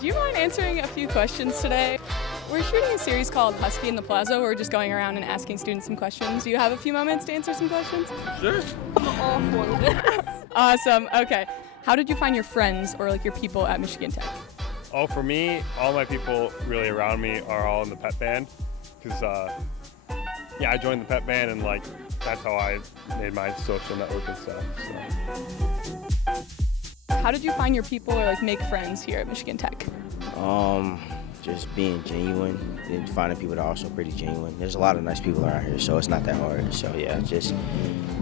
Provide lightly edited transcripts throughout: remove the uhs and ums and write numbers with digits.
Do you mind answering a few questions today? We're shooting a series called Husky in the Plaza. We're just going around and asking students some questions. Do you have a few moments to answer some questions? Sure. I'm all for this. Awesome. Okay. How did you find your friends or like your people at Michigan Tech? Oh, for me, all my people really around me are all in the pep band because, I joined the pep band and like that's how I made my social network and stuff. So. How did you find your people or like make friends here at Michigan Tech? Just being genuine and finding people that are also pretty genuine. There's a lot of nice people around here, so it's not that hard. So yeah, just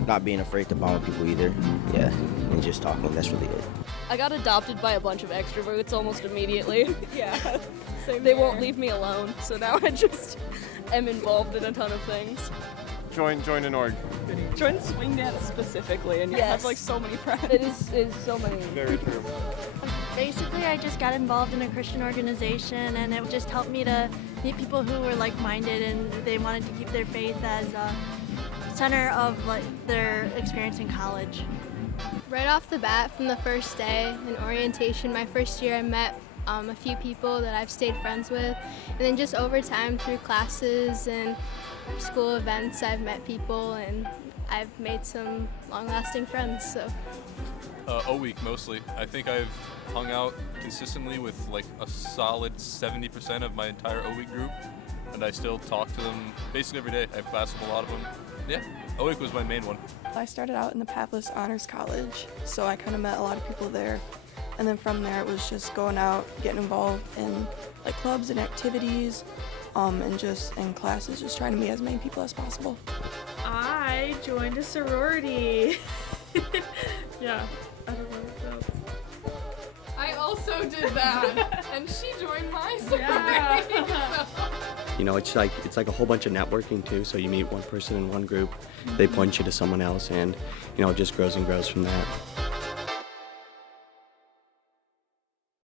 not being afraid to bond with people either. Yeah, and just talking, that's really it. I got adopted by a bunch of extroverts almost immediately. Yeah, same They here. won't leave me alone, so now I just am involved in a ton of things. Join an org. Join swing dance specifically, and you have like so many friends. It is so many. Very true. Basically, I just got involved in a Christian organization, and it just helped me to meet people who were like-minded and they wanted to keep their faith as a center of like their experience in college. Right off the bat, from the first day in orientation, my first year, I met a few people that I've stayed friends with, and then just over time through classes and school events, I've met people and I've made some long-lasting friends. So. O-week mostly. I think I've hung out consistently with like a solid 70% of my entire O-week group, and I still talk to them basically every day. I have class with a lot of them. Yeah, O-week was my main one. I started out in the Pathless Honors College, so I kind of met a lot of people there. And then from there, it was just going out, getting involved in like clubs and activities, and just in classes, just trying to meet as many people as possible. I joined a sorority. Yeah, I don't know what else. I also did that, and she joined my sorority. Yeah. You know, it's like a whole bunch of networking too. So you meet one person in one group, they point you to someone else, and you know, it just grows and grows from that.